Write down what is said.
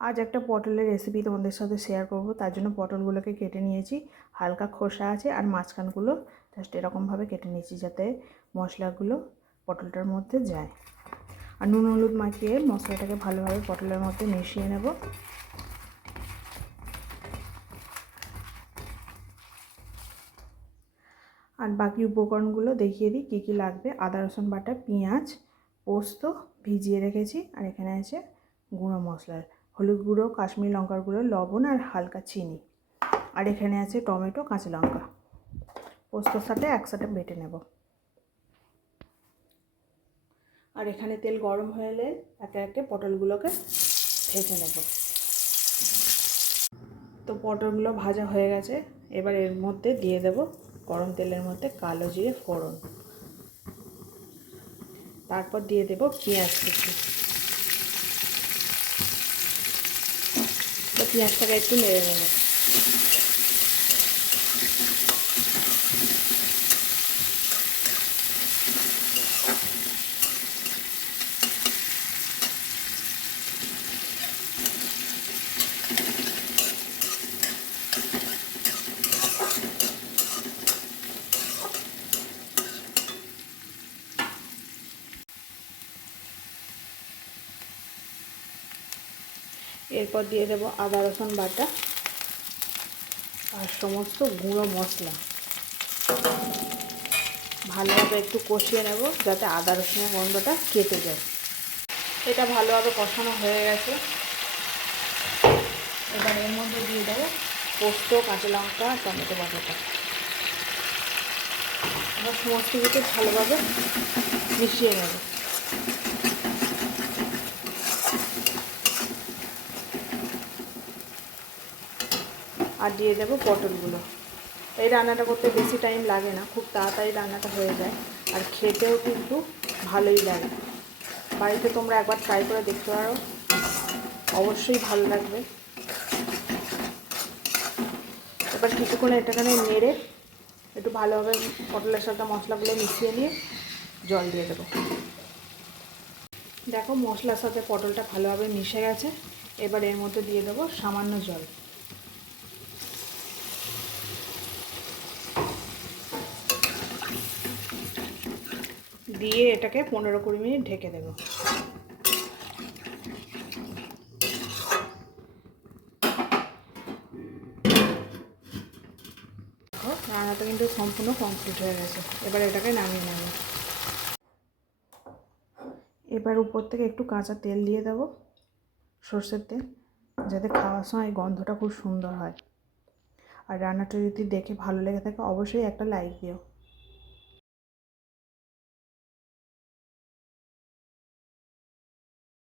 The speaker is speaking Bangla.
আজ একটা পটলের রেসিপি তোমাদের সাথে শেয়ার করব। তার জন্য পটলগুলোকে কেটে নিয়েছি, হালকা খোসা আছে, আর মাঝখানগুলো জাস্ট এরকমভাবে কেটে নিয়েছি যাতে মশলাগুলো পটলটার মধ্যে যায়। আর নুন হলুদ মাখিয়ে মশলাটাকে ভালোভাবে পটলের মধ্যে মিশিয়ে নেব। আর বাকি উপকরণগুলো দেখিয়ে দিই কী কী লাগবে। আদা রসুন বাটা, পেঁয়াজ, পোস্ত ভিজিয়ে রেখেছি, আর এখানে আছে গুঁড়ো মশলার হলুদ গুঁড়ো, কাশ্মীরি লঙ্কার গুঁড়ো, লবণ আর হালকা চিনি। আর এখানে আছে টমেটো, কাঁচা লঙ্কা। পোস্তর সাথে একসাথে বেটে নেব। আর এখানে তেল গরম হয়ে এলে একে একে পটলগুলোকে ভেজে নেব। তো পটলগুলো ভাজা হয়ে গেছে, এবার এর মধ্যে দিয়ে দেব গরম তেলের মধ্যে কালো জিরে ফোড়ন, তারপর দিয়ে দেব পেঁয়াজ কুচি। তো পেঁয়াজটাকে একটু নেড়ে নেব। এরপর দিয়ে দেব আদা রসুন বাটা আর সমস্ত গুঁড়ো মশলা। ভালোভাবে একটু কষিয়ে নেব যাতে আদা রসুনের গন্ধটা কেটে যায়। এটা ভালোভাবে কষানো হয়ে গেছে। এবার এর মধ্যে দিয়ে দেবো পোস্ত, কাঁচা লঙ্কা, টমেটো বাটাটা। এবার সমস্ত কিছু ভালোভাবে মিশিয়ে নেব। আর দিয়ে দেবো পটলগুলো। এই রান্নাটা করতে বেশি টাইম লাগে না, খুব তাড়াতাড়ি রান্নাটা হয়ে যায়, আর খেতেও কিন্তু ভালোই লাগে। বাড়িতে তোমরা একবার ট্রাই করে দেখতে পারো, অবশ্যই ভালো লাগবে। এবার কিছুক্ষণ এটাখানে নেড়ে একটু ভালোভাবে পটলের সাথে মশলাগুলো মিশিয়ে নিয়ে জল দিয়ে দেবো। দেখো মশলার সাথে পটলটা ভালোভাবে মিশে গেছে। এবার এর মধ্যে দিয়ে দেবো সামান্য জল। দিয়ে এটাকে 15-20 মিনিট ঢেকে দেবো। রান্নাটা কিন্তু সম্পূর্ণ কমপ্লিট হয়ে গেছে। এবার এটাকে নামিয়ে নেব। এবার উপর থেকে একটু কাঁচা তেল দিয়ে দেবো, সর্ষের তেল, যাতে খাওয়ার সময় গন্ধটা খুব সুন্দর হয়। আর রান্নাটা যদি দেখে ভালো লেগে থাকে অবশ্যই একটা লাইক দিও।